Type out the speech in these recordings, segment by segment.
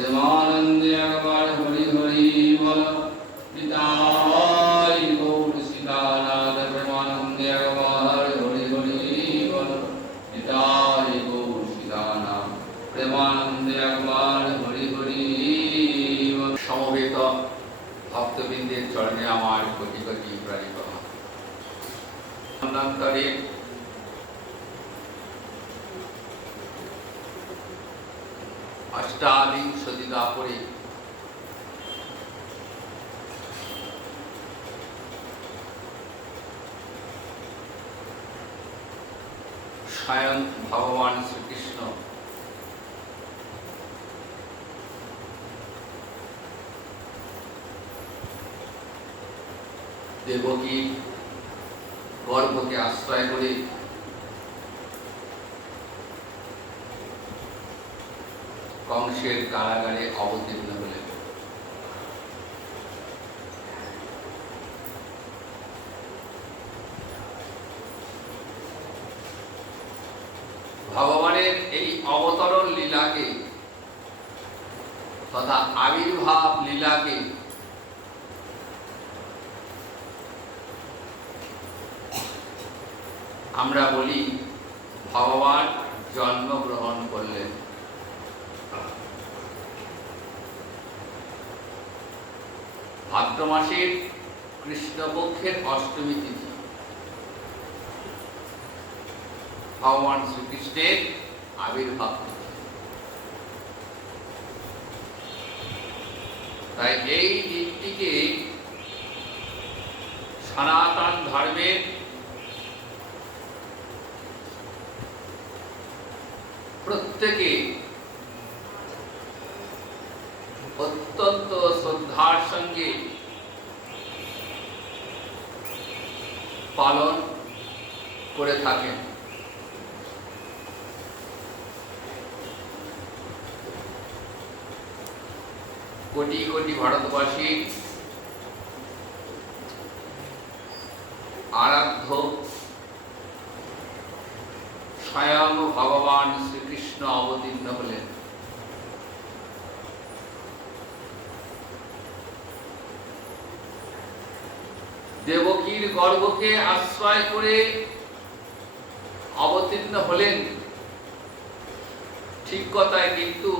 প্রেমানন্দে একবার হরি হরি বল নিতাই গৌর সীতানাথ প্রেমানন্দে একবার হরি হরি বল নিতাই গৌর সীতানাথ প্রেমানন্দে একবার হরি হরি বল। সমবেত ভক্তবৃন্দের চরণে আমার কোটি কোটি প্রণাম। মন্বন্তরে অষ্টাবিংশতি দাপরে স্বয়ং ভগবান শ্রীকৃষ্ণ দেবকী গর্ভকে আশ্রয় করে কংসের কারাগারে অবতীর্ণ হলেন। ভগবানের এই অবতরণ লীলাকে তথা আবির্ভাব লীলাকে আমরা বলি ভগবান জন্মগ্রহণ করলেন। ভাদ্র মাসের কৃষ্ণপক্ষের অষ্টমী তিথি ভগবান শ্রীকৃষ্ণের আবির্ভাব তিথি। তাই এই দিনটিকে সনাতন ধর্মের প্রত্যেকে অত্যন্ত শ্রদ্ধার সঙ্গে পালন করে থাকেন। কোটি কোটি ভারতবাসী আরাধ্য স্বয়ং ভগবান শ্রীকৃষ্ণ অবতীর্ণ হলেন। দেবকীর গর্ভকে আশ্রয় করে অবতীর্ণ হলেন ঠিক কথায়, কিন্তু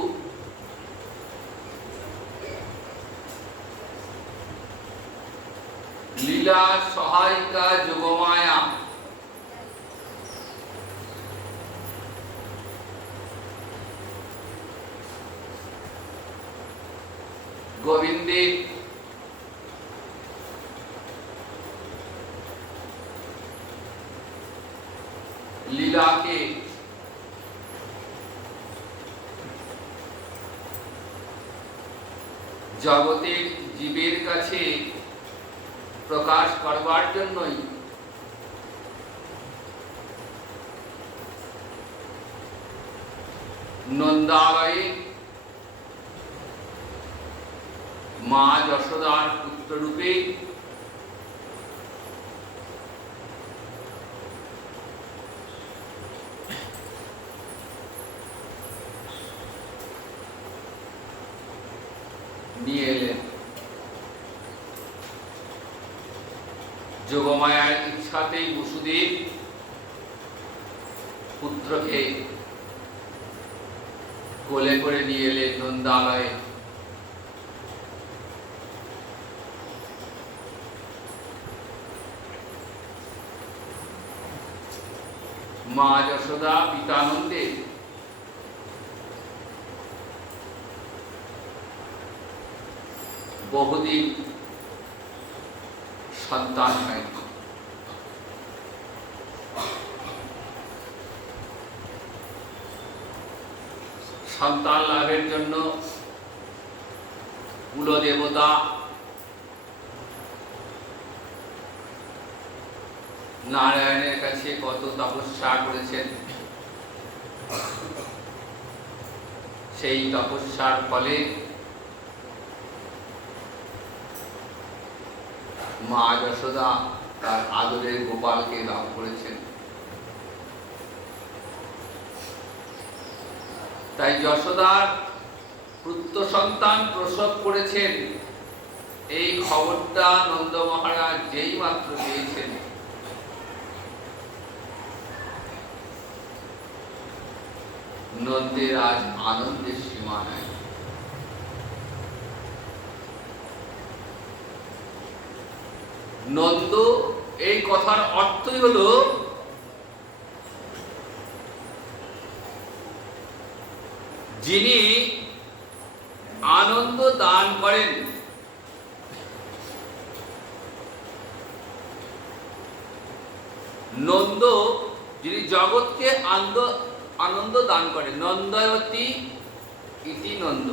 লীলা সহায়িকা যোগমায়া গোবিন্দে লীলাকে জগতের জীবের কাছে প্রকাশ করবার জন্যই নন্দালয়ে মা যশোদার পুত্ররূপে নিয়ে এলেন। যোগমায়ার ইচ্ছাতেই বসুদেব পুত্রকে কোলে করে নিয়ে এলেন নন্দালয়ে। মা যশোদা পিতানন্দে বহুদিন সন্তান হয়। সন্তান লাভের জন্য কুলদেবতা নারায়ণের কাছে কত তপস্যা করেছেন। সেই তপস্যার ফলে মা যশোদা তার আদরের গোপালকে লাভ করেছেন। তাই যশোদার পুত্র সন্তান প্রসব করেছেন, এই খবরটা নন্দ মহারাজ যেই মাত্র পেয়েছেন, নন্দের আজ আনন্দের সীমা নাই। নন্দ এই কথার অর্থই হলো যিনি আনন্দ দান করেন, নন্দ যিনি জগৎকে আনন্দ দান করেন, নন্দয়তি ইতি নন্দ,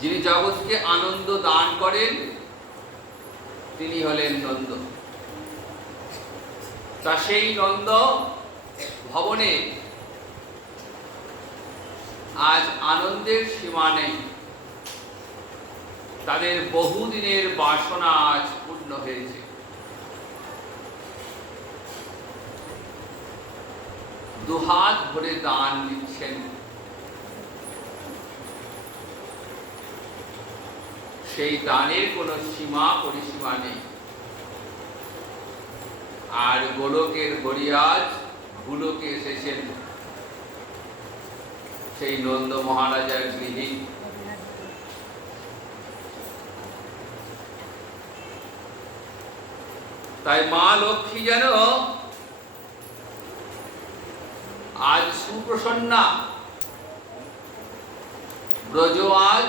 যিনি জগৎকে আনন্দ দান করেন তিনি হলেন নন্দ। তা সেই নন্দ ভবনে আজ আনন্দের সীমা নেই। তাদের বহুদিনের বাসনা আজ পূর্ণ হয়েছে। দুহাত ভরে দান দিচ্ছেন। সেই দানের কোনো সীমা পরিসীমা নেই। আর গোলকের হরিয়াজ ভুলোকে এসেছেন সেই নন্দ মহারাজার গৃহে। তাই মা লক্ষ্মী যেন আজ সুপ্রসন্না, ব্রজ আজ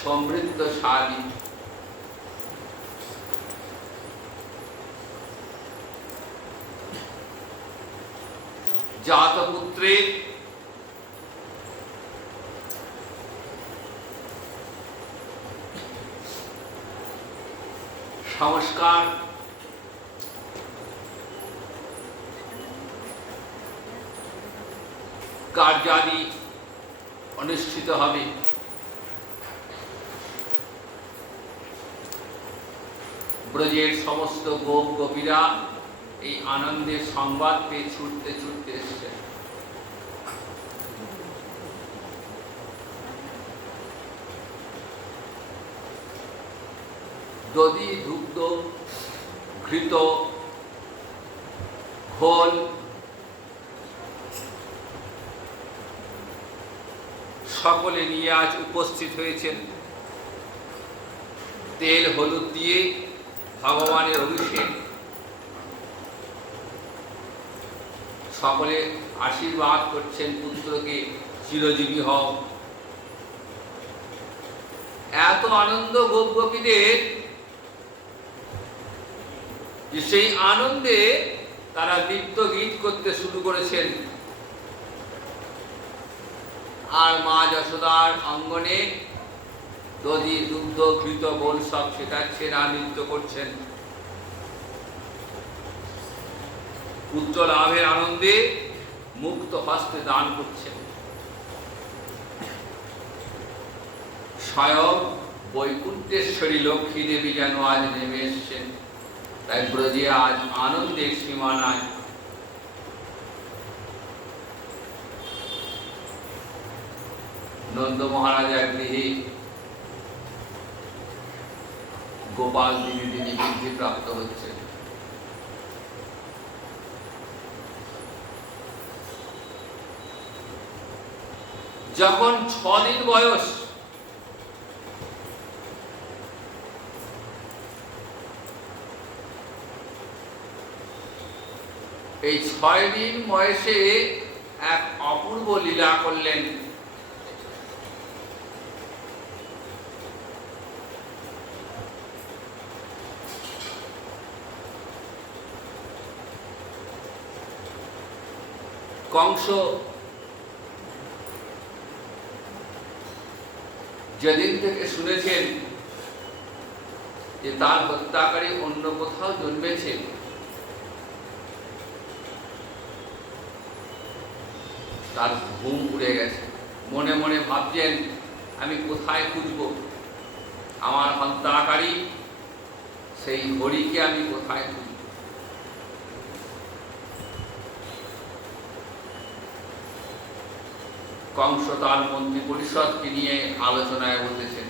সমৃদ্ধশালী। জাতপুত্রের সংস্কার কার্যাদি অনুষ্ঠিত হবে। ব্রজের সমস্ত গোপ গোপীরা এই আনন্দের সংবাদ পেয়ে ছুটতে ছুটতে এসেছে। দধি, দুগ্ধ, ঘৃত, ঘোল সকলে নিয়ে আজ উপস্থিত হয়েছেন। তেল হলুদ দিয়ে ভগবানের অভিষেক, সকলে আশীর্বাদ করছেন পুত্রকে চিরজীবী হও। এত আনন্দ গোপ গোপীদের যে সেই আনন্দে তারা নৃত্য গীত করতে শুরু করেছেন। আর মা যশোদার অঙ্গনে দধি, দুগ্ধ, ঘৃত, গোল সব শেখাচ্ছেন আর নৃত্য করছেন। পুত্র লাভের আনন্দে মুক্ত হস্তে দান করছেন। স্বয়ং বৈকুণ্ঠেশ্বরী লক্ষ্মী দেবী যেন আজ নেমে এসছেন। তাই ব্রজে আজ আনন্দের সীমা নাই। নন্দ মহারাজার গৃহে গোপাল দিনে দিনে বৃদ্ধি প্রাপ্ত হচ্ছে। যখন 6 দিন বয়স, এই 6 দিন বয়সে এক অপূর্ব লীলা করলেন। কংস যেদিন থেকে শুনেছেন যে তার হত্যাকারী অন্য কোথাও জন্মেছে, তার ঘুম উড়ে গেছে। মনে মনে ভাবছেন, আমি কোথায় খুঁজব আমার হত্যাকারী, সেই হরিকে আমি কোথায় খুঁজব। কংস তার মন্ত্রী পরিষদকে নিয়ে আলোচনায় বসেছেন।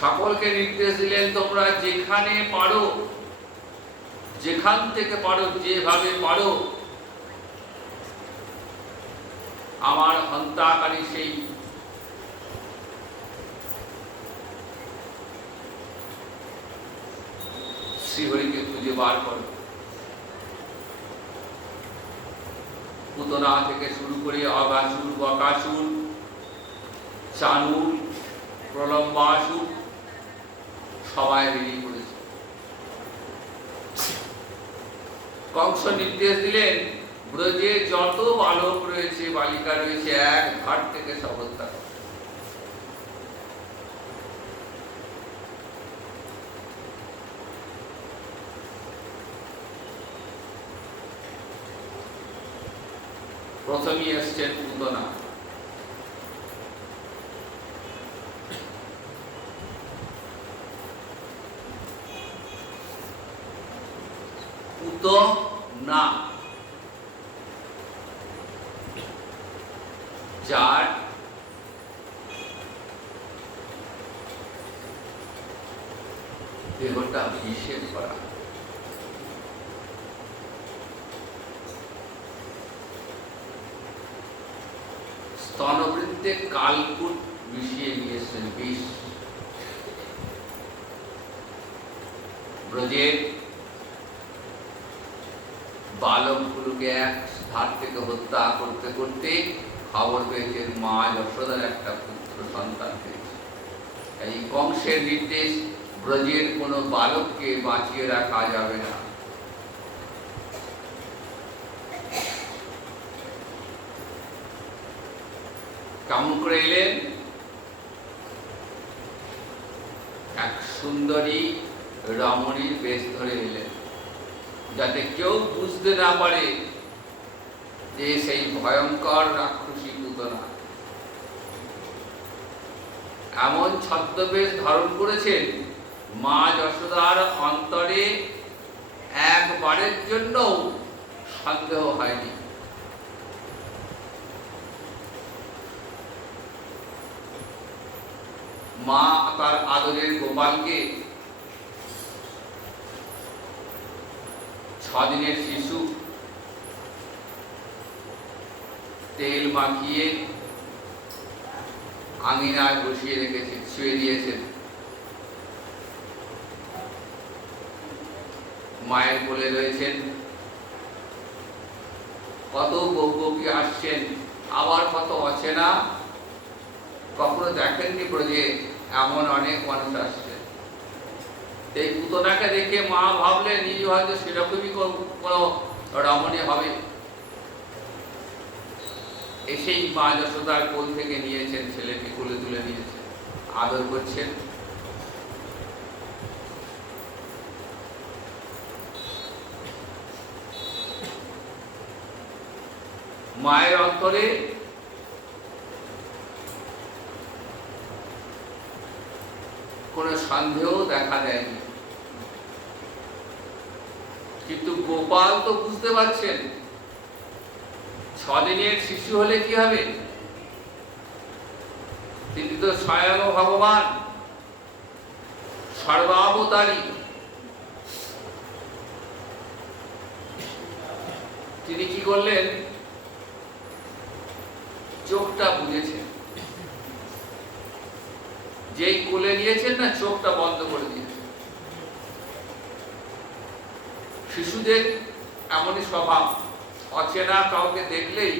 সকলকে নির্দেশ দিলেন, তোমরা যেখানে পারো, যেখান থেকে পারো, যেভাবে পারো আমার হন্তাকারী সেই শ্রীহরিকে খুঁজে বার করো। পুতনা থেকে শুরু করে অগাসুর, বকাসুর, চানুর, প্রলম্বাসুর সবাই বেরিয়ে পড়েছে। কংস নির্দেশ দিলেন, ব্রজে যত বালক রয়েছে, বালিকা রয়েছে, এক ঘাট থেকে সব হত্যা করো। প্রথমেই এসছেন পুতনা। পুতনা যার দেহটা অভিষেক করা, স্তনবৃত্তে কালকুট মিশিয়ে নিয়েছেন বিষ। ব্রজের বালকগুলোকে এক ধার থেকে হত্যা করতে করতে খবর পেয়েছেন মা যশোদার একটা পুত্র সন্তান হয়েছে। এই কংসের নির্দেশ, ব্রজের কোনো বালককে বাঁচিয়ে রাখা যাবে না। কেমন করে এলেন? এক সুন্দরী রমণীর বেশ ধরে এলেন, যাতে কেউ বুঝতে না পারে যে সেই ভয়ঙ্কর রাক্ষসী পুতনা। এমন ছদ্মবেশ ধারণ করেছেন, মা যশোদার অন্তরে একবারের জন্য সন্দেহ হয়নি। মা তার আদরের গোপালকে 6 দিনের শিশু তেল মাখিয়ে আঙিনায় বসিয়ে রেখেছেন, শুয়ে দিয়েছেন। মায়ের কোলে রয়েছেন। কত বউবকি আসছেন, আবার কত অচেনা, কখনো দেখেননি ব্রজে এমন অনেক মানুষ আসছে। এই পুতনাকে দেখে মা ভাবলেন নিজে হয়তো সেরকমই কোনো রমণী হবে। এসেই মা যশোদার কোল থেকে নিয়েছেন, ছেলেকে কোলে তুলে নিয়েছেন, আদর করছেন। মায়ের অন্তরে কোনো সন্দেহ দেখা দেয়নি, কিন্তু গোপাল তো বুঝতে পারছেন 6 দিনের শিশু হলে কি হবে। তিনি তো স্বয়ং ভগবান, সর্বাবতারী। তিনি কি করলেন? চোখটা বুঝেছেন, যেই কোলে নিয়েছেন না, চোখটা বন্ধ করে দিয়েছেন। শিশুদের এমনই স্বভাব, অচেনা কাউকে দেখলেই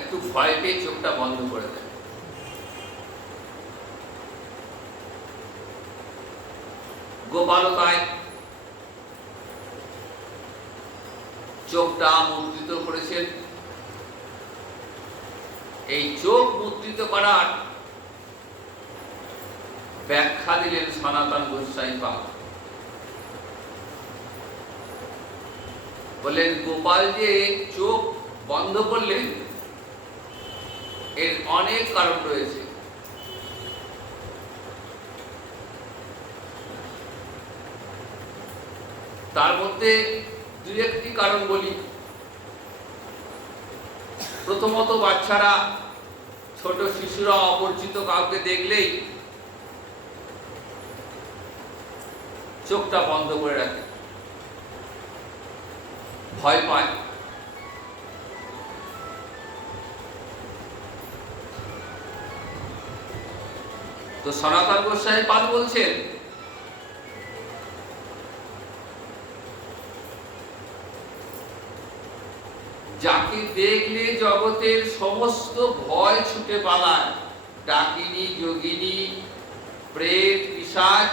একটু ভয় পেয়ে চোখটা বন্ধ করে দেয়। গোপালও তাই চোখটা মুদ্রিত করেছেন। এই চোখ মুদ্রিত করার ব্যাখ্যা দিলেন সনাতন গোস্বামী পাদ। বললেন, গোপাল যে চোখ বন্ধ করলেন এর অনেক কারণ রয়েছে। তার মধ্যে দুই একটি কারণ বলি। প্রথমত, বাচ্চারা, ছোট শিশুরা অপরিচিত কাউকে দেখলেই চোখটা বন্ধ করে রাখে, ভয় পায়। তো সনাতন গোস্বামী পাদ বলছেন, যাকে দেখলে জগতের সমস্ত ভয় ছুটে পালায়, ডাকিনী, যোগিনী, প্রেত, পিশাচ,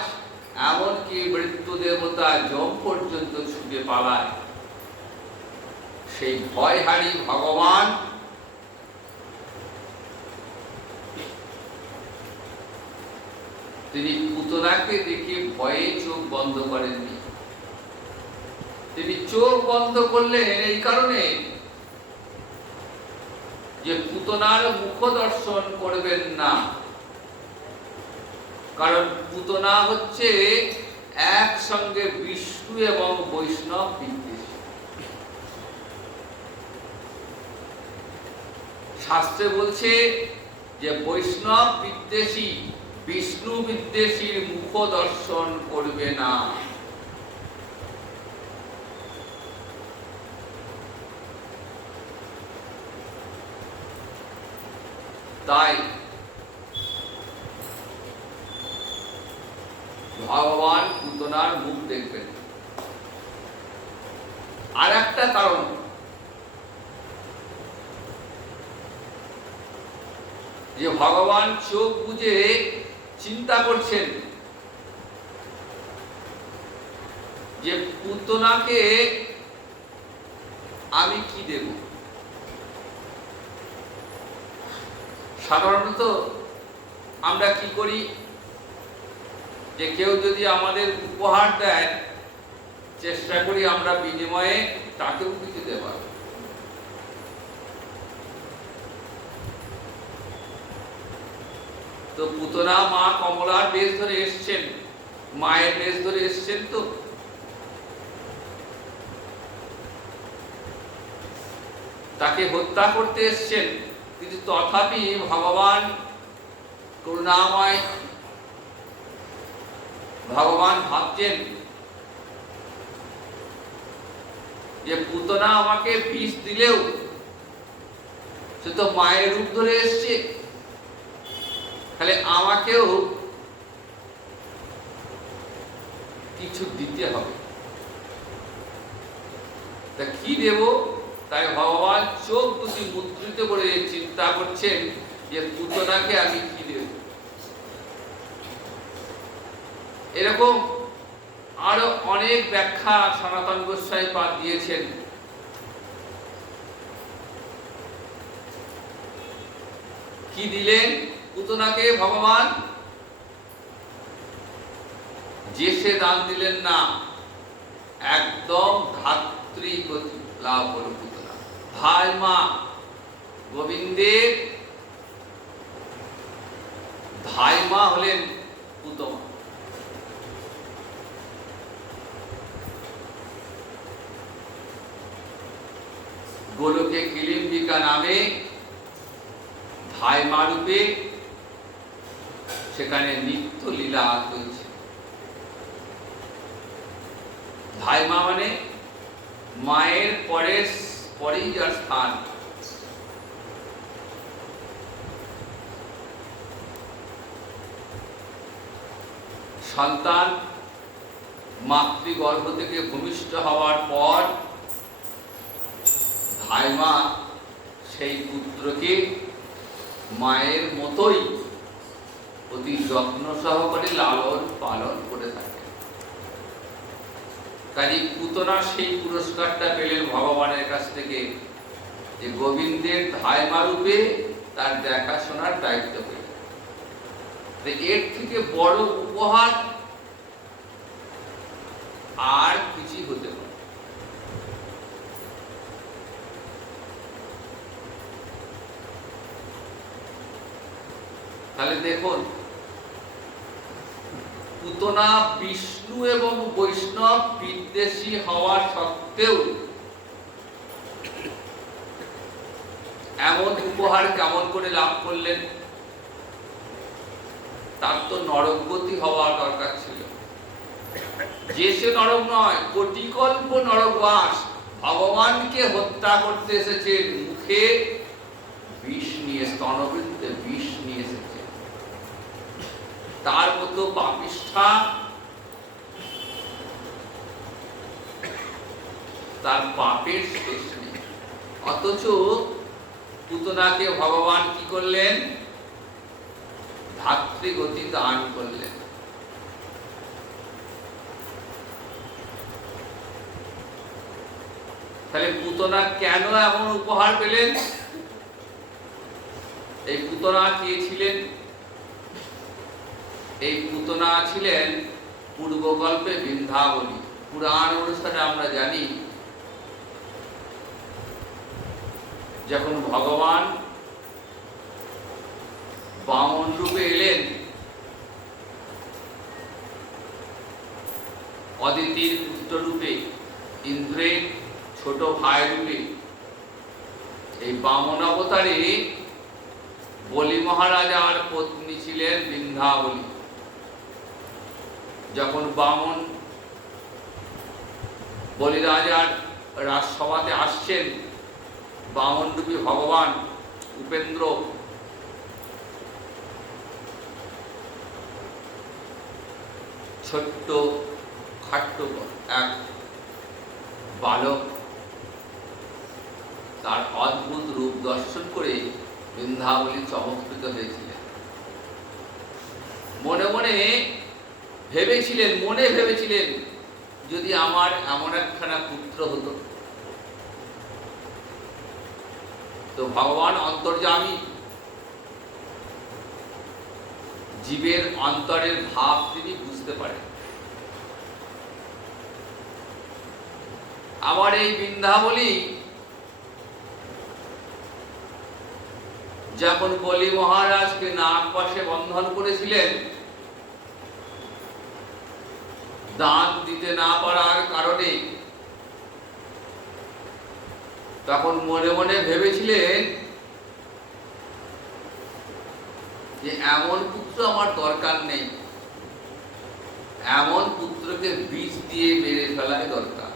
এমনকি মৃত্যু দেবতা যম পর্যন্ত ছুটে পালায়, সেই ভয়হারী ভগবান তিনি পুতনাকে দেখে ভয়ে চোখ বন্ধ করেননি। তিনি চোখ বন্ধ করলেন এই কারণে যে পুতনার মুখ দর্শন করবেন না। কারণ পুতনা হচ্ছে একসঙ্গে বিষ্ণু এবং বৈষ্ণব বিদ্বেষী। শাস্ত্রে বলছে যে বৈষ্ণব বিদ্বেষী বিষ্ণু বিদ্বেষীর মুখ দর্শন করবে না। তাই ভগবান পুতনার মুখ দেখবেন। আর একটা কারণ, যে ভগবান চোখ বুজে চিন্তা করছেন যে পুতনাকে আমি কি দেব। সাধারণত আমরা কি করি, যে কেউ যদি আমাদের উপহার দেয়, চেষ্টা করি আমরা বিনিময়ে তাকেও কিছু দেবার। তো পুতনা মা কমলার বেশ ধরে এসছেন, মায়ের বেশ ধরে এসছেন, তো তাকে হত্যা করতে এসছেন, কিন্তু তথাপি ভগবান করুণাময়, ভগবান ভাবছেন যে পুতনা আমাকে বিষ দিলেও সে তো মায়ের রূপ ধরে এসছে, তাহলে আমাকেও কিছু দিতে হবে। তা কি দেব? তাই ভগবান চোখ দুটি মুদ্রিত করে চিন্তা করছেন যে পুতনাকে আমি কি দেব। এরকম আরো অনেক ব্যাখ্যা সনাতন গোস্বামী পাদ দিয়েছেন। কি দিলেন পুতনাকে ভগবান? যে সে দান দিলেন না, একদম ধাত্রী গতি লাভ হল পুতনা। ভাই মা গোবিন্দের ভাই মা হলেন পুতনা। গোলকে কিলিম্বিকা নামে ভাই মা রূপে সেখানে নিত্য লীলা চলছে। ভাই মা মানে মায়ের পরেই যার স্থান। সন্তান মাতৃগর্ভ থেকে ভূমিষ্ঠ হওয়ার পর ভাই মা সেই পুত্রকে মায়ের মতোই অতি যত্ন সহকারে লালন পালন করে থাকে। কাজে পুতনা সেই পুরস্কারটা পেলেন ভগবানের কাছ থেকে, যে গোবিন্দের ধাইমা রূপে তার দেখাশোনার দায়িত্ব পেলেন। এর থেকে বড় উপহার আর কিছুই হতে পারে। তাহলে দেখুন, পুতনা বিষ্ণু এবং বৈষ্ণব বিদ্বেষী হওয়া সত্ত্বেও এমন উপহার কেমন করে লাভ করলেন? তার তো নরকগতি হওয়া দরকার ছিল। যে সে নরক নয়, কোটিকল্প নরকবাস ভগবানকে হত্যা করতে এসেছেন, মুখে বিষ নিয়ে, স্তনবৃত্তে বিষ নিয়ে এসেছে। তার মতো পাপিষ্ঠা, তার পাপের শেষ নেই। অথচ পুতনাকে ভগবান কি করলেন? ধাত্রীগতি দান করলেন। তাহলে পুতনা কেন এমন উপহার পেলেন? এই পুতনা কে ছিলেন? এই পুতনা ছিলেন পূর্বকল্পে বৃন্দাবনী। পুরাণ অনুসারে আমরা জানি, যখন ভগবান বামন রূপে এলেন, অদিতির পুত্র রূপে, ইন্দ্রের ছোট ভাই রূপে, এই বামন অবতারে বলি মহারাজার পত্নী ছিলেন বৃন্দাবনী। যখন বামন বলি রাজার রাজসভাতে আসছেন, বামন রূপী ভগবান উপেন্দ্র ছোট্ট খাট্ট এক বালক, তার অদ্ভুত রূপ দর্শন করে বৃন্দাবনী চমৎকৃত হয়েছিলেন। মনে মনে ভেবেছিলেন যদি আমার এমন একখানা পুত্র হতো। তো ভগবান অন্তর্যামী, জীবের অন্তরের ভাব তিনি বুঝতে পারেন। আবার এই বৃন্দাবনী যখন বলি মহারাজকে নাগ পাশে বন্ধন করেছিলেন, দান দিতে না পারার কারণে, তখন মনে মনে ভেবেছিলেন যে এমন পুত্র আমার দরকার নেই, এমন পুত্রকে বিষ দিয়ে মেরে ফেলাই দরকার।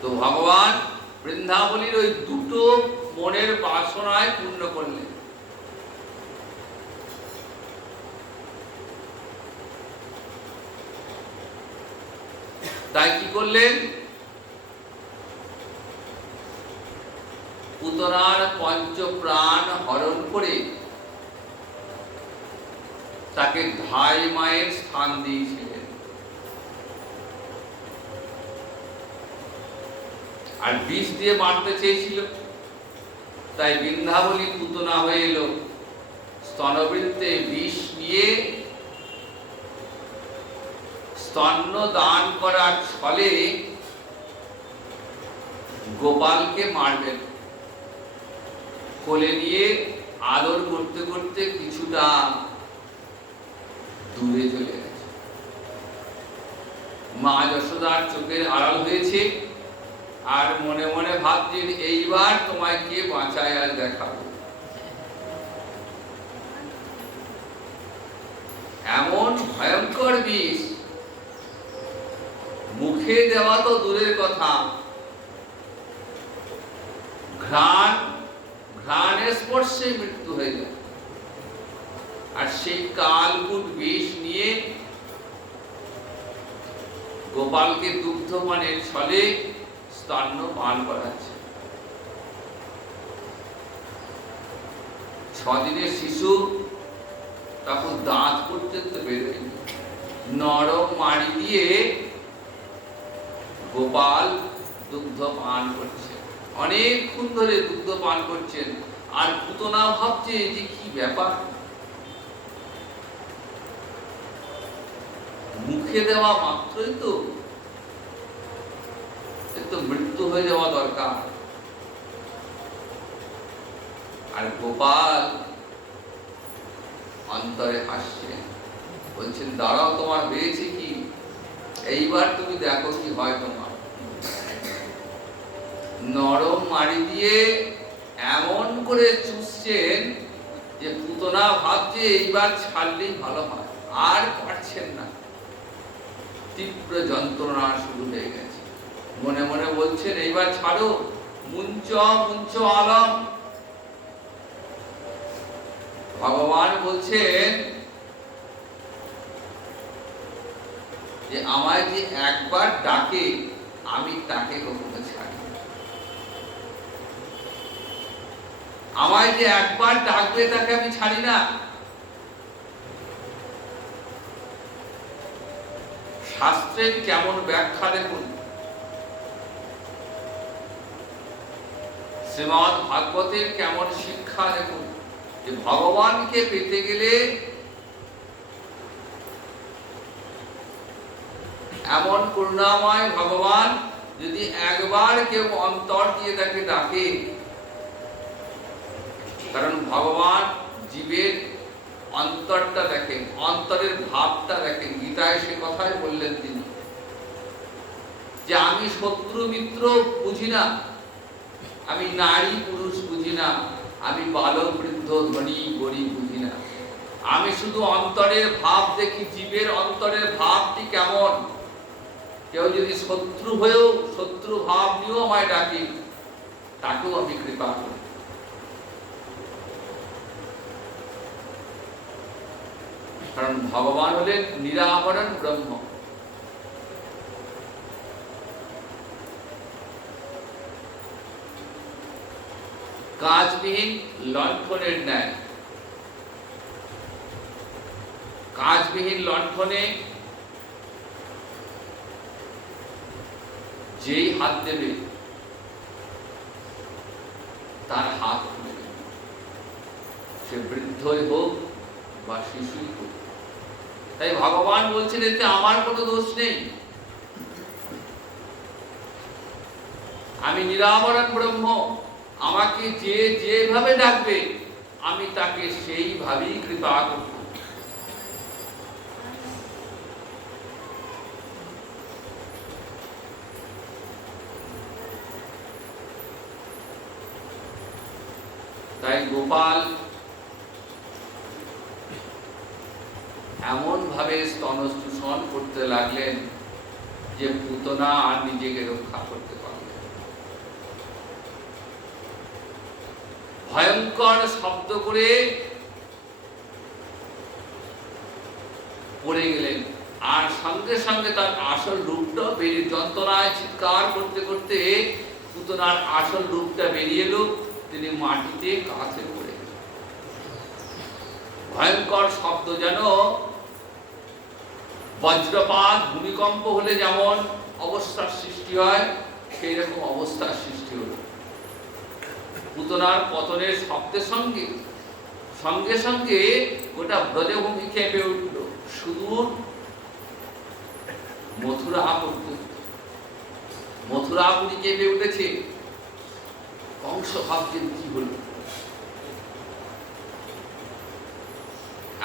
তো ভগবান বৃন্দাবনীর ওই দুটো মনের বাসনায় পূর্ণ করলেন। তাই কি করলেন? পুতনার পঞ্চ প্রাণ হরণ করে তাকে ধাই মায়ের স্থান দিয়েছিলেন। আর বিষ দিয়ে মারতে চেয়েছিল, তাই বৃন্দাবনী পুতনা হয়ে এলো, স্তনবৃত্তে বিষ নিয়ে স্তন্য দান করার ছলে গোপালকে মারবেন। কোলে নিয়ে আদর করতে করতে কিছুটা দূরে চলে গেছে। মা যশোদার চোখের আড়াল হয়েছে, আর মনে মনে ভাবছেন এইবার তোমায় কে বাঁচায় আর দেখাবো। এমন ভয়ঙ্কর বিষ, মুখে দেওয়া তো দূরের কথা, ঘ্রাণের স্পর্শে মৃত্যু হয়ে যায়। আর সেই কালকূট বিষ নিয়ে গোপালকে দুগ্ধপানের ছলে স্তন্য পান করাচ্ছে। 6 দিনের শিশু, তখন দাঁত পর্যন্ত বেরোয়নি, নরম মাড়ি দিয়ে গোপাল দুগ্ধ পান করছে। অনেকক্ষণ ধরে দুগ্ধ পান করছেন। আর পুতনা ভাবছে যে কি ব্যাপার, মুখে দেওয়া মাত্রই তো মৃত্যু হয়ে যাওয়া দরকার। আর গোপাল অন্তরে হাসছে, বলছেন দাঁড়াও, তোমার হয়েছে কি, এইবার তুমি দেখো কি হয় তোমার। নরম মাড়ি দিয়ে এমন করে চুষছেন যে পুতনা ভাবছে এইবার ছাড়লেই ভালো হয়, আর পারছেন না। তীব্র যন্ত্রণা শুরু হয়ে গেছে। মনে মনে বলছেন এইবার ছাড়ো, মুঞ্চ মুঞ্চ আলম। ভগবান বলছেন যে আমায় যে একবার ডাকে আমি তাকে কখনো ছাড়ি না। আমায় যে একবার ডাকবে তাকে আমি ছাড়ি না। শাস্ত্রের কেমন ব্যাখ্যা দেখুন, শ্রীমদ্ ভাগবতের কেমন শিক্ষা দেখুন, যে ভগবানকে পেতে গেলে এমন করুণাময় ভগবান যদি একবার কেউ অন্তর দিয়ে তাকে ডাকে, কারণ ভগবান জীবের অন্তরটা দেখেন, অন্তরের ভাবটা দেখেন। গীতায় সে কথাই বললেন তিনি, যে আমি শত্রু মিত্র বুঝি না, আমি নারী পুরুষ বুঝি না, আমি বালক বৃদ্ধ ধনী গরিব বুঝি না, আমি শুধু অন্তরের ভাব দেখি, জীবের অন্তরের ভাবটি কেমন। কেউ যদি শত্রু হয়েও শত্রু ভাব নিয়েও আমায় ডাকি, তাকেও আমি কৃপা করি। কারণ ভগবান হলেন নিরাবরণ ব্রহ্ম। কাজবিহীন লণ্ঠনের ন্যায়। কাজবিহীন লণ্ঠনে যেই হাত দেবে তার হাত খুলে দেবে, সে বৃদ্ধই হোক বা শিশুই হোক। তাই ভগবান বলছেন এতে আমার কোনো দোষ নেই, আমি নিরাবরণ ব্রহ্ম। আমাকে যে যেভাবে ডাকবে আমি তাকে সেইভাবেই কৃপা করব। তাই গোপাল এমন ভাবে স্তনশোষণ করতে লাগলেন যে পুতনা আর নিজেকে রক্ষা করতে পারলেন। ভয়ঙ্কর শব্দ করে পড়ে গেলেন, আর সঙ্গে সঙ্গে তার আসল রূপটা বেরিয়ে, যন্ত্রণায় চিৎকার করতে করতে পুতনার আসল রূপটা বেরিয়ে এলো। তিনি মাটিতে কাছে পড়ে গেলেন। ভয়ঙ্কর শব্দ, যেন বজ্রপাত ভূমিকম্প হলে যেমন অবস্থার সৃষ্টি হয়, সেই রকম অবস্থার সৃষ্টি হলো। পুতনার পতনের শব্দের সঙ্গে সঙ্গে সঙ্গে গোটা ব্রজভূমি কেঁপে উঠল। সুদূর মথুরাপুরী কেঁপে উঠেছে। কংস ভাবছেন কি হলো,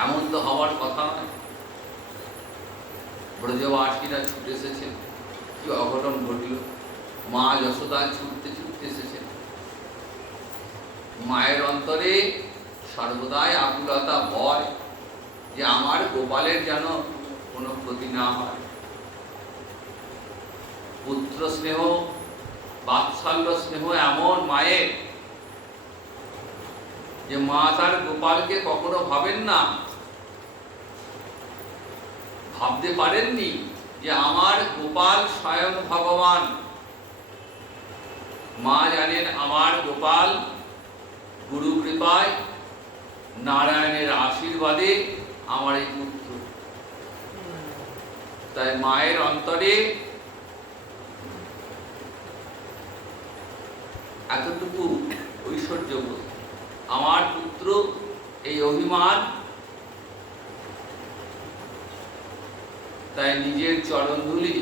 এমন তো হওয়ার কথা নয়। ব্রজবাসীরা ছুটে এসেছেন, কি অঘটন ঘটল। মা যশোদা ছুটতে ছুটতে এসেছেন। মায়ের অন্তরে সর্বদাই আকুলতা, ভয়, যে আমার গোপালের যেন কোনো ক্ষতি না হয়। পুত্র স্নেহ, বাৎসল্য স্নেহ এমন মায়ের, যে মা তার গোপালকে কখনো ভাবেন না, ভাবতে পারেননি যে আমার গোপাল স্বয়ং ভগবান। মা জানেন আমার গোপাল গুরু কৃপায়, নারায়ণের আশীর্বাদে আমার এই পুত্র। তাই মায়ের অন্তরে এতটুকু ঐশ্বর্য, আমার পুত্র এই অভিমান, তাই নিজের চরণধুলি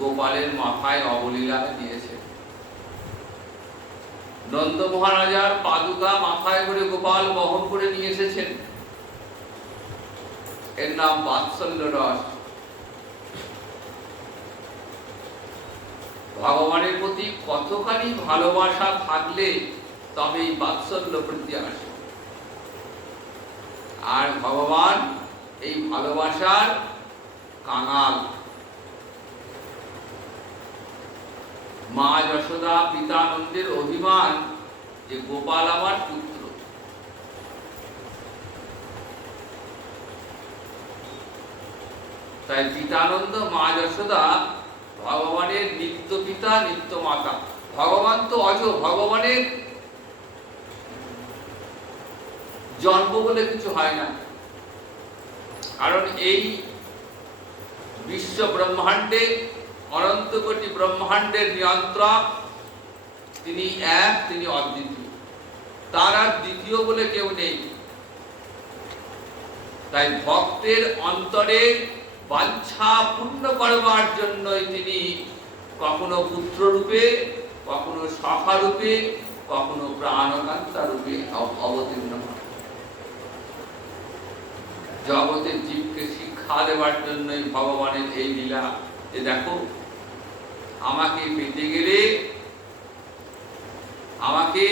গোপালের মাথায় অবলীলায় দিয়েছে। নন্দ মহারাজার পাদুকা মাথায় করে গোপাল বহন করে নিয়ে এসেছেন। এর নাম বাৎসল্য রস। ভগবানের প্রতি কতখানি ভালোবাসা থাকলে তবেই বাৎসল্য প্রতি আসে। আর ভগবান এই ভালোবাসার কাঙাল। মা যশোদা পিতানন্দের অভিমান যে গোপাল আমার পুত্র। তাই পিতানন্দ মা যশোদা ভগবানের নিত্য পিতা নিত্য মাতা। ভগবান তো অজ, ভগবানের জন্ম বলে কিছু হয় না। কারণ এই বিশ্ব ব্রহ্মাণ্ডে, অনন্ত কোটি ব্রহ্মাণ্ডের নিয়ন্ত্রক তিনি এক, তিনি অদ্বিতীয়। তার আর দ্বিতীয় বলে কেউ নেই। তাই ভক্তের অন্তরে বাঞ্ছা পূর্ণ করবার জন্যই তিনি কখনো পুত্র রূপে, কখনো সখা রূপে, কখনো প্রাণকান্তা রূপে অবতীর্ণ হন। জগতের জীবকে শিক্ষা দেবার জন্যই ভগবানের এই লীলা। যে দেখো, আমাকে পেতে গেলে আমাকে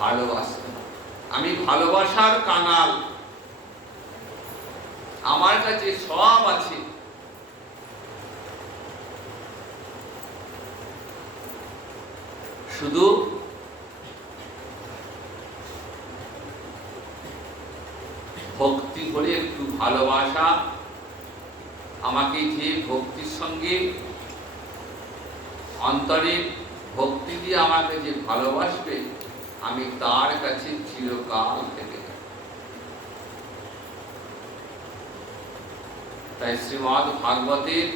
ভালোবাসতে হবে। আমি ভালোবাসার কাঙাল, আমার কাছে সব আছে। শুধু ভক্তি করে একটু ভালোবাসা, আমাকে যে ভক্তির সঙ্গে অন্তরে ভক্তি দিয়ে আমাকে যে ভালোবাসবে, আমি তার কাছে চিরকাল থেকে যাব। তাই শ্রীমদ্ ভাগবতের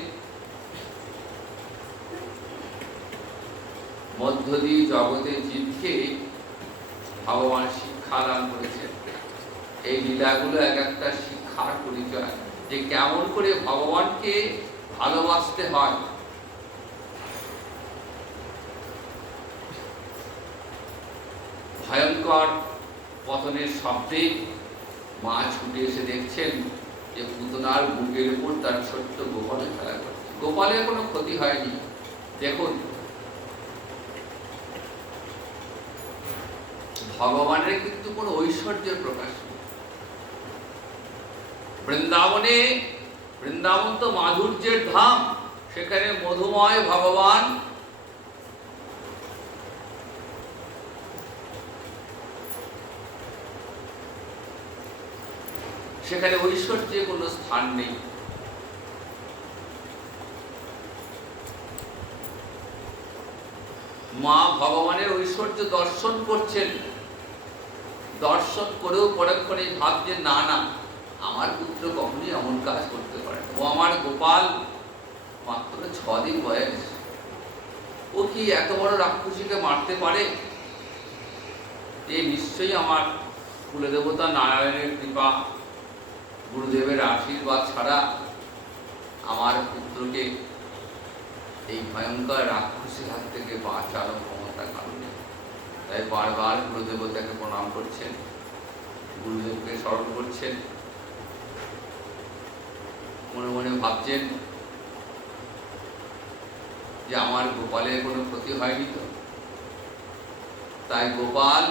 মধ্য দিয়ে জগতের জীবকে ভগবান শিক্ষা দান করেছেন। এই লীলাগুলো এক একটা শিক্ষার পরিচয়, যে কেমন করে ভগবানকে ভালোবাসতে হয়। ভয়ঙ্কর পতনের শব্দে মা ছুটে এসে দেখছেন যে পুতনার বুকের উপর তার ছোট্ট গোপালে খেলা করছে। গোপালের কোনো ক্ষতি হয়নি। দেখুন, ভগবানের কিন্তু কোনো ঐশ্বর্যের প্রকাশ নেই। বৃন্দাবনে, বৃন্দাবন তো মাধুর্যের ধাম, সেখানে মধুময় ভগবান সেখানে ঐশ্বর্যের কোনো স্থান নেই। মা ভগবানের ঐশ্বর্য দর্শন করছেন, দর্শন করেও পরক্ষণে ভাবছেন না না, আমার পুত্র কখনই এমন কাজ করতে পারে না। ও আমার গোপাল মাত্র 6 দিন বয়স, ও কি এত বড় রাক্ষসীকে মারতে পারে? এ নিশ্চয়ই আমার কুলদেবতা নারায়ণের কৃপা, গুরুদেবের আশীর্বাদ ছাড়া আমার পুত্রকে এই ভয়ঙ্কর রাক্ষসীর হাত থেকে বাঁচানোর ক্ষমতা কারণে। তাই বারবার গুরুদেবতাকে প্রণাম করছেন, গুরুদেবকে স্মরণ করছেন, মনে মনে ভাবছেন যে আমার গোপালের কোনো ক্ষতি হয়নি তো। তাই গোপাল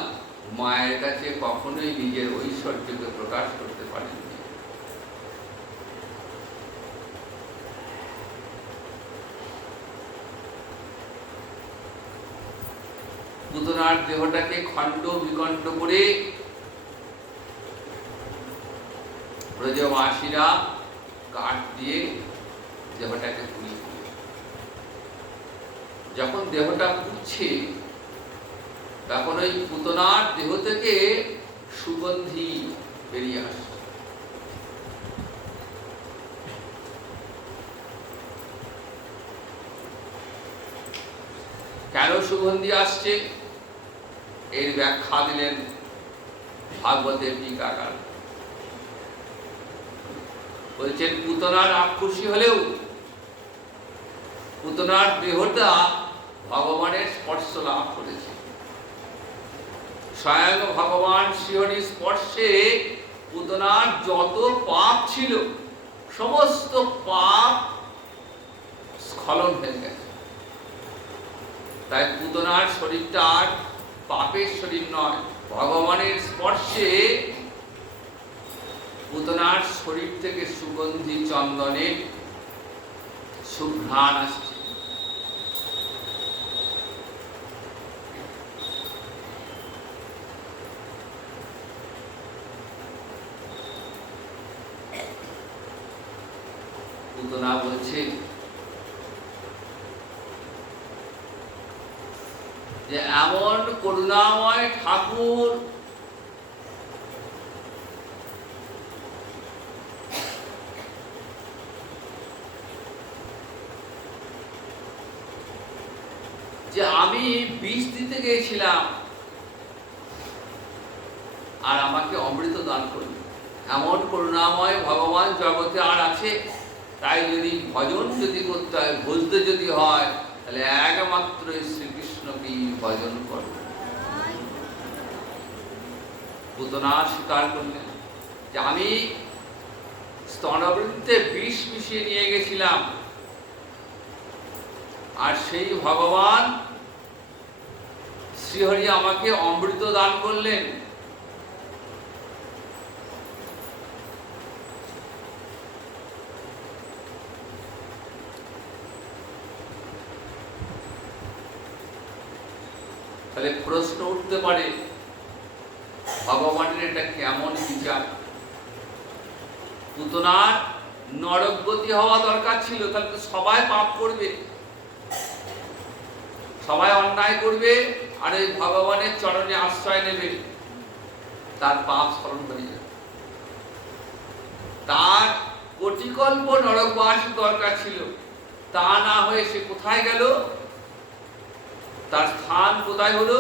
মায়ের কাছে কখনোই নিজের ঐশ্বর্যকে প্রকাশ করতে পারেননি। পুতনার দেহটাকে খণ্ড বিখণ্ড করে ব্রজবাসীরা কাঠ দিয়ে দেহটাকে পুড়িয়ে দিল। যখন দেহটা পুড়ছে, তখন ওই পুতনার দেহ থেকে সুগন্ধি বেরিয়ে আসছে। কেন সুগন্ধি আসছে এর ব্যাখ্যা দিলেন ভাগবতের টিকাকার। বলছেন, পুতনার রাক্ষসী হলেও পুতনার দেহটা ভগবানের স্পর্শ লাভ করেছে, স্বয়ং ভগবান শ্রীহরি স্পর্শে পুতনার যত পাপ ছিল সমস্ত পাপ স্খলন হয়ে গেছে। তাই পুতনার শরীরটা আর পাপের শরীর নয়, ভগবানের স্পর্শে পুতনার শরীর থেকে সুগন্ধি চন্দনের সুঘ্রাণ আসছে। পুতনা বলছে যে এমন করুণাময় ঠাকুর যে আমি বিষ দিতে গিয়েছিলাম আর আমাকে অমৃত দান করল। এমন করুণাময় ভগবান জগতে আর আছে? তাই যদি ভজন যদি করতে হয়, ভজতে যদি হয়, তাহলে একমাত্র শ্রীকৃষ্ণকেই ভজন করো। পুতনা স্বীকার করলেন যে আমি স্তনবৃন্তে বিষ মিশিয়ে নিয়ে গেছিলাম, আর সেই ভগবান শ্রীহরি আমাকে অমৃত দান করলেন। তাহলে প্রশ্ন উঠতে পারে, ভগবানের এটা কেমন বিচার? পুতনার নরকগতি হওয়া দরকার ছিল, তাহলে তো সবাই পাপ করবে, সবাই অন্যায় করবে, আর এই ভগবানের চরণে আশ্রয় নেবে, তার পাপ স্মরণ হয়ে যাবে। তার কোটিকল্প নরকবাস দরকার ছিল, তা না হয়ে সে কোথায় গেল? তার স্থান কোথায় হলো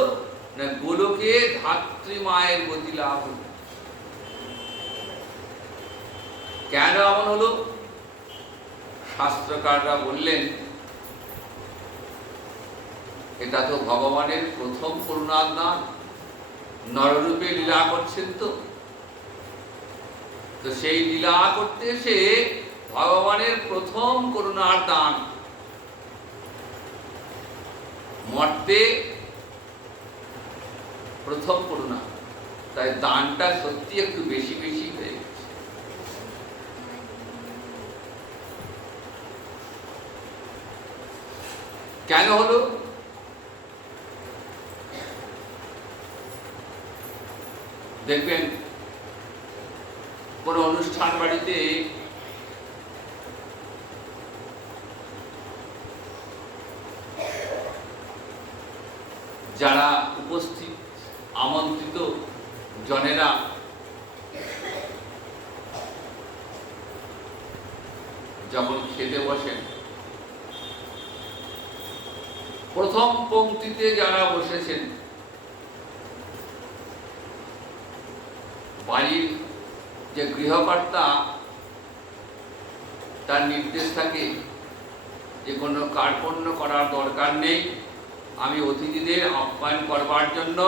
না, গোলকে ধাত্রী মায়ের গতি লাভ হলো। কেন এমন হলো? শাস্ত্রকাররা বললেন এটা তো ভগবানের প্রথম করুণার দান, নররূপে লীলা করছেন। তো সেই লীলা করতে এসে ভগবানের প্রথম করুণার দান, মর্তে প্রথম করুণা, তাই দানটা সত্যি একটু বেশি বেশি হয়ে গেছে। কেন হলো? দেখবেন কোন অনুষ্ঠান বাড়িতে যারা উপস্থিত আমন্ত্রিত জনেরা যখন খেতে বসেন, প্রথম পংক্তিতে যারা বসেছেন, বাড়ির যে গৃহকর্তা তার নির্দেশ থাকে যে কোনো কার্পণ্য করার দরকার নেই, আমি অতিথিদের আপ্যায়ন করবার জন্য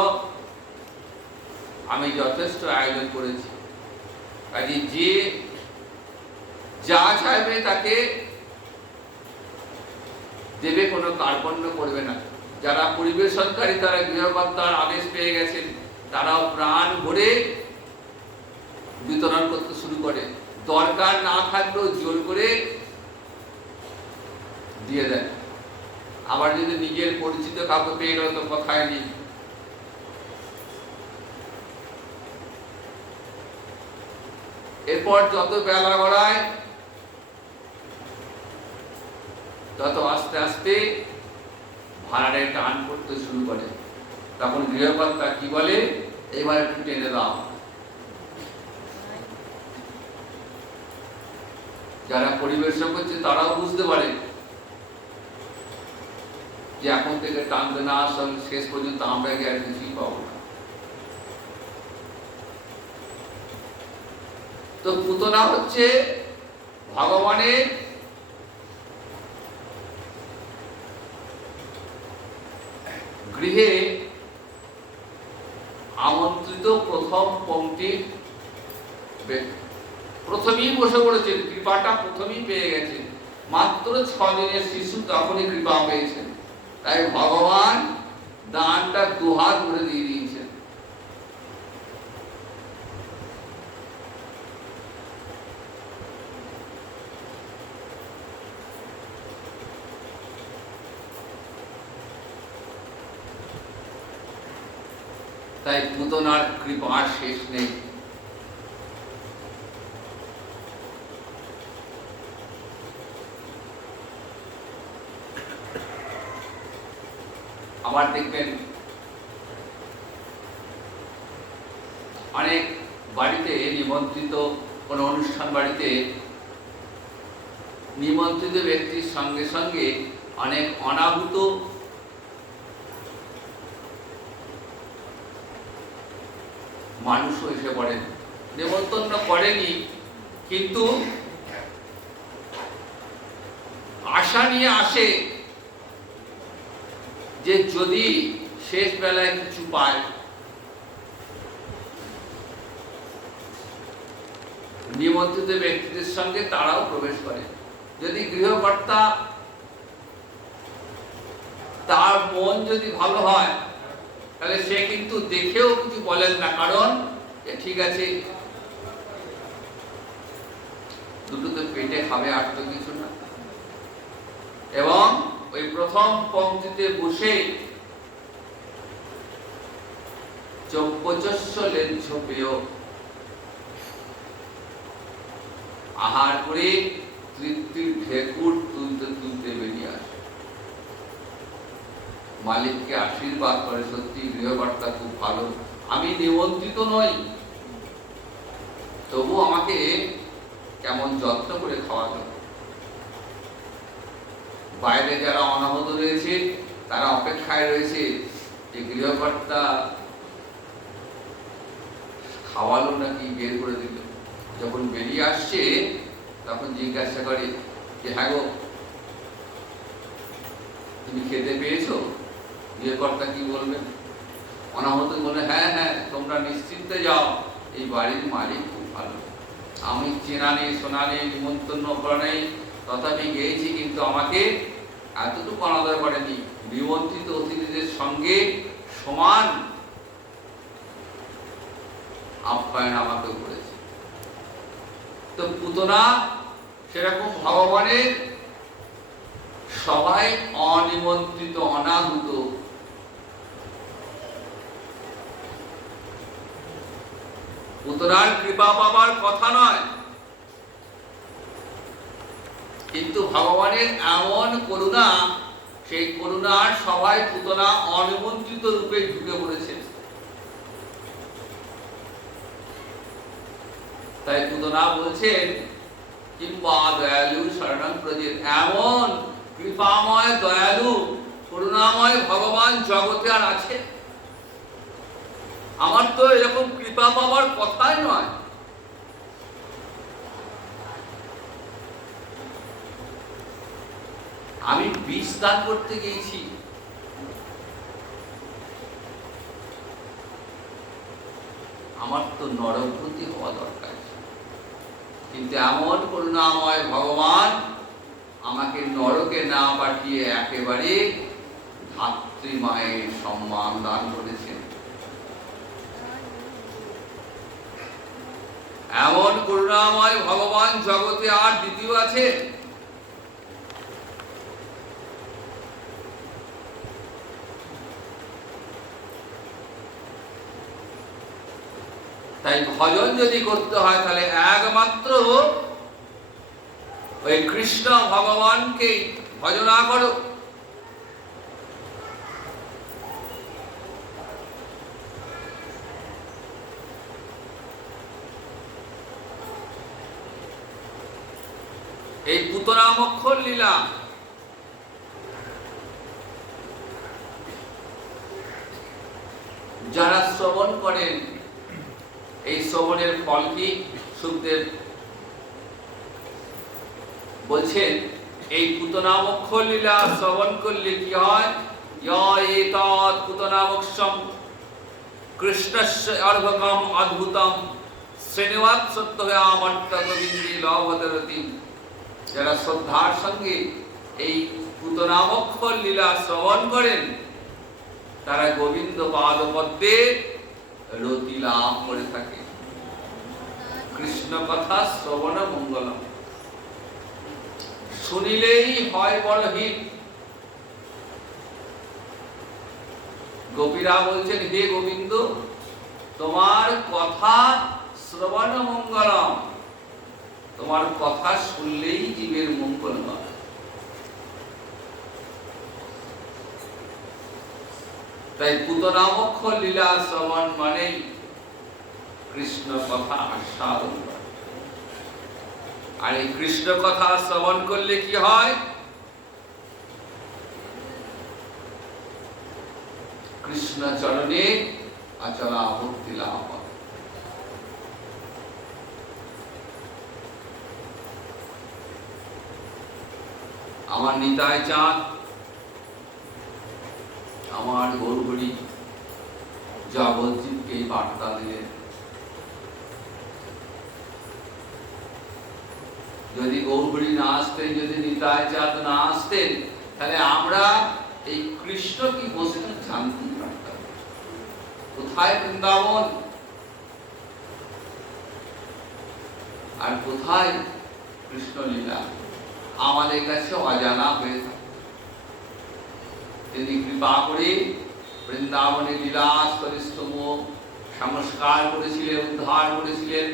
আমি যথেষ্ট আয়োজন করেছি, কাজে যে যা চাইবে তাকে দেবে, কোনো কার্পণ্য করবে না। যারা পরিবেশনকারী তারা গৃহকর্তার আদেশ পেয়ে গেছেন, তারাও প্রাণ ভরে বিতরণ করতে শুরু করে, দরকার না থাকলেও জোর করে দিয়ে দেয়। আবার যদি নিজের পরিচিত কাউকে পেয়ে গেল তো কথায় নেই। এরপর যত বেলা গড়ায় তত আস্তে আস্তে ভাড়ারে টান করতে শুরু করে। তখন গৃহকর্তা কি বলে, এবার একটু টেনে দাও। যারা পরিবেশন করছে তারাও বুঝতে পারে যে এখন থেকে টানবে না, আসলে শেষ পর্যন্ত আমরা গিয়ে আর কিছুই পাবো না। তো পুতনা হচ্ছে ভগবানের গৃহে বসে পড়েছেন, কৃপাটা প্রথমেই পেয়ে গেছেন। মাত্র 6 দিনের শিশু তখনই কৃপা পেয়েছেন। তাই ভগবান দানটা দুহাত ভরে দিয়ে দিয়েছেন। তাই পুতনার কৃপার শেষ নেই। আবার দেখবেন অনেক বাড়িতে নিমন্ত্রিত কোন অনুষ্ঠান বাড়িতে নিমন্ত্রিত ব্যক্তির সঙ্গে সঙ্গে অনেক অনাহুত মানুষও এসে পড়েন। নিমন্ত্রণ করেনি, কিন্তু আশা নিয়ে আসে যে যদি শেষ বেলায় কিছু পায়। নিমন্ত্রিত ব্যক্তিদের সঙ্গে তারাও প্রবেশ করে। যদি গৃহকর্তা তার মন যদি ভালো হয়, তাহলে সে কিন্তু দেখেও কিছু বলেন না, কারণ ঠিক আছে দুটো তো পেটে খাবে, আর তো কিছু না। এবং ওই প্রথম পংক্তিতে বসে চব্বচস্য লেজ্জ পেয় আহার করে তৃপ্তির ঢেকুর তুলতে তুলতে বেরিয়ে আসে। মালিককে আশীর্বাদ করে, সত্যি গৃহকর্তা খুব ভালো, আমি নিমন্ত্রিত নই, তবু আমাকে কেমন যত্ন করে খাওয়ালো। বাইরে যারা অনাহত রয়েছে তারা অপেক্ষায় রয়েছে যে গৃহকর্তা খাওয়ালো নাকি বের করে দিল। যখন বেরিয়ে আসছে তখন জিজ্ঞাসা করে যে হ্যাঁ গো, তুমি খেতে পেয়েছো? গৃহকর্তা কি বলবেন? অনাহত বলে হ্যাঁ হ্যাঁ, তোমরা নিশ্চিন্তে যাও, এই বাড়ির মালিক খুব ভালো, আমি চেনা নেই শোনা নেই নিমন্ত্রণ করা নেই, তথাপি গিয়েছি, কিন্তু আমাকে এতটুকু অনাদর করেনি, নিমন্ত্রিত অতিথিদের সঙ্গে সমান আপ্যায়ন আমাকেও করেছে। তো পুতনা সেরকম ভগবানের সবাই অনিমন্ত্রিত অনাহুত, পুতনার কৃপা পাবার কথা নয়, কিন্তু ভগবানের এমন করুণা, সেই করুণার সবাই পুতনা অনিমন্ত্রিত রূপে ঢুকে পড়েছে। তাই পুতনা বলছেন কিংবা দয়ালু শরণং ব্রজেৎ, এমন কৃপাময় দয়ালু করুণাময় ভগবান জগতে আর আছে? আমার তো এরকম কৃপা পাওয়ার কথাই নয়। আমি বিষ দান করতে গিয়েছি, আমার তো নরকগতি হওয়া দরকার, কিন্তু এমন করুণাময় ভগবান আমাকে নরকে না পাঠিয়ে একেবারে ধাত্রী মায়ের সম্মান দান করেছেন। এমন করুণাময় ভগবান জগতে আর দ্বিতীয় আছে? তাই ভজন যদি করতে হয় তাহলে একমাত্র ওই কৃষ্ণ ভগবানকে ভজনা করো। এই পুতনামক্ষর লীলা যারা শ্রবণ করেন, এই শ্রবণের ফল কি? সুখদেব বলছেন এই পুতনামক্ষর লীলা শ্রবণ করলে কি হয়? পুতনামক্ষম কৃষ্ণস্য অর্ভকম অদ্ভুতম শ্রেণীবাদ সত্য হয়ে আমর্ত গোবিন্দী লভদরতি, যারা শ্রদ্ধার সঙ্গে এই পুতনামক্ষর লীলা শ্রবণ করেন তারা গোবিন্দ পাদপদ্মে রতি লাভ করে থাকে। কৃষ্ণ কথা শ্রবণ মঙ্গলম, শুনিলেই হয় বড় হিত। গোপীরা বলছেন, হে গোবিন্দ, তোমার কথা শ্রবণ মঙ্গলম, তোমার কথা শুনলেই জীবের মঙ্গল হয়। তাই পুতনামক্ষর লীলা শ্রবণ মানেই কৃষ্ণ কথা আস্বাদন করা। আর এই কৃষ্ণ কথা শ্রবণ করলে কি হয়? কৃষ্ণ চরণে অচলা ভক্তি লাভ হয়। আমার নিতাই চাঁদ, আমার গৌরহরি জগৎজিৎকে এই বার্তা দিলেন, যদি গৌরহরি না আসতেন, যদি নিতাই চাঁদ না আসতেন, তাহলে আমরা এই কৃষ্ণ কি বস্তু জানতে পারতাম। কোথায় বৃন্দাবন আর কোথায় কৃষ্ণ লীলা আমাদের কাছে অজানা হয়ে থাকে। তিনি কৃপা করে বৃন্দাবনের লীলা স্তরিস্তম সংস্কার করেছিলেন, উদ্ধার করেছিলেন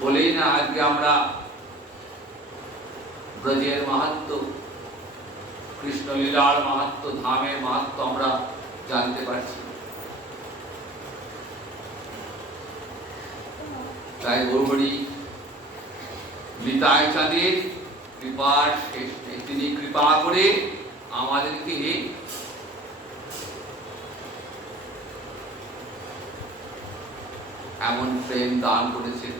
বলেই না আজকে আমরা ব্রজের মাহাত্ম্য, কৃষ্ণ লীলার মাহাত্ম্য, ধামের মাহাত্ম্য আমরা জানতে পারছি। তাই গৌরহরি নিতাই চাঁদের কৃপার শেষ নেই। তিনি কৃপা করে আমাদেরকে এমন প্রেম দান করেছেন।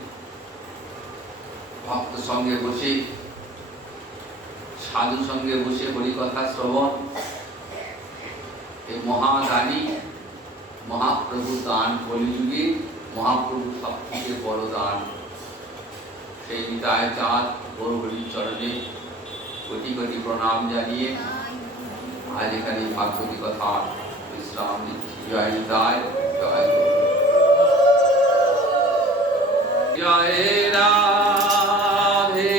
ভক্ত সঙ্গে বসে, সাধু সঙ্গে বসে হরিকথা শ্রবণ, এই মহাদানী মহাপ্রভু দান, কলিযুগে মহাপ্রভু সবথেকে বড় দান। সেই নিতাই চাঁদ গৌরহরির চরণে কোটি কোটি প্রণাম জানিয়ে আজ এখানে ভাগবতী কথা বিশ্রাম নিচ্ছি। জয় নিতাই, জয় জয় রাধে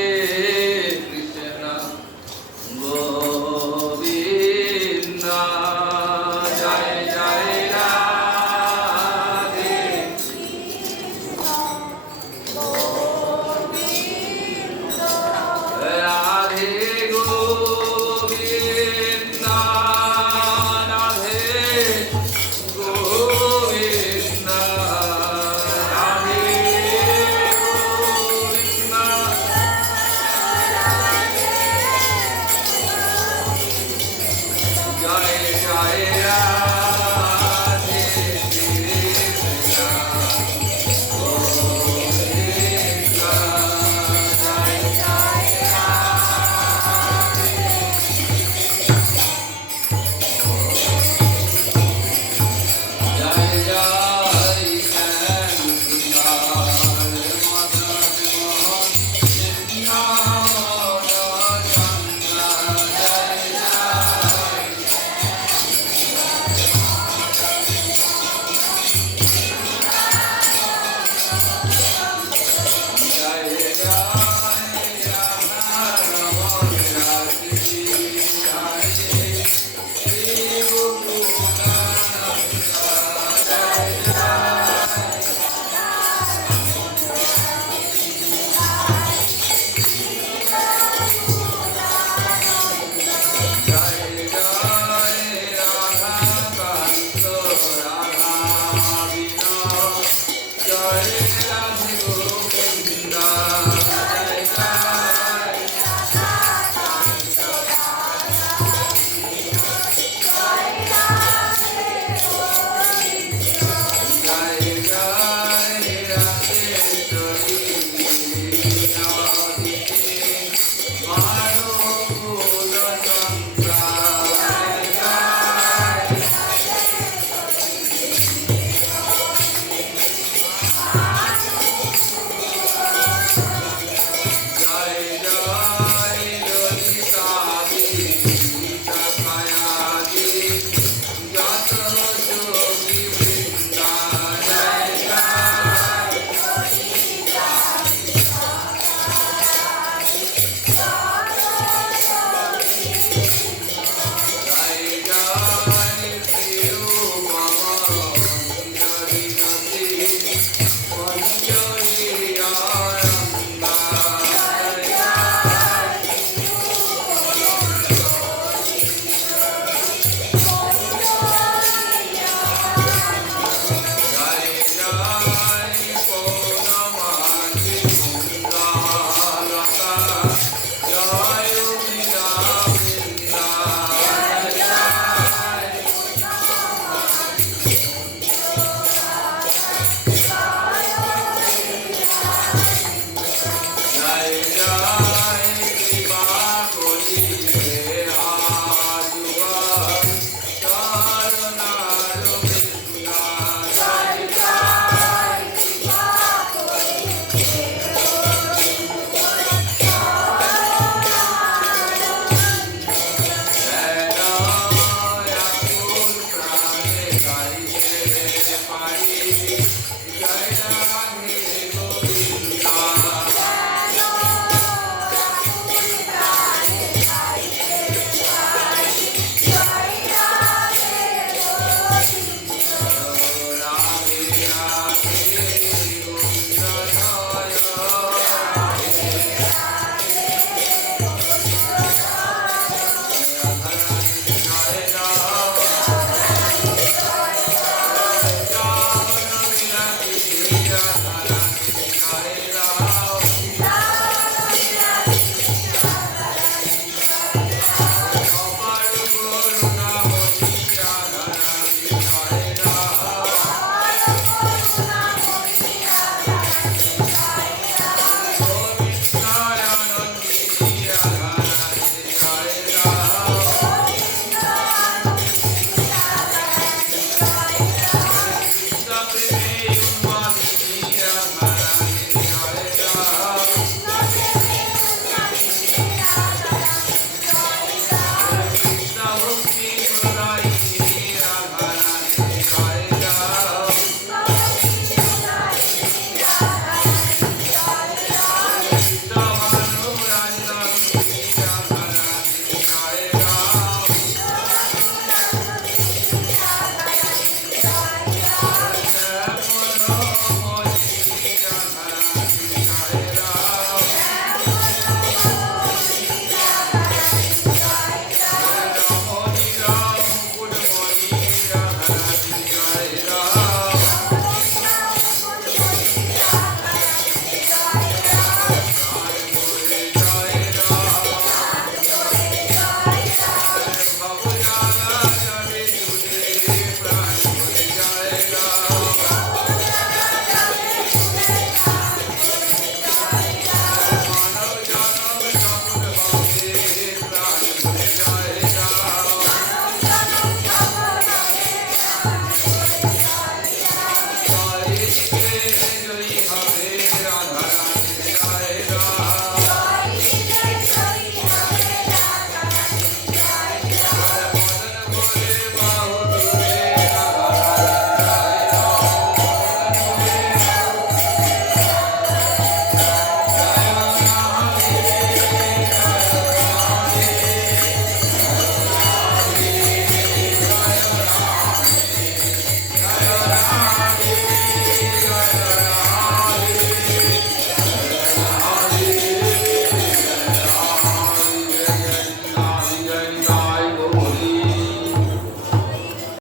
কৃষ্ণ গোবিন্দ, জয় জয় রাধে রাধে গোবিন্দ, রাধে গোবিন্দ, রাধে গোবিন্দ।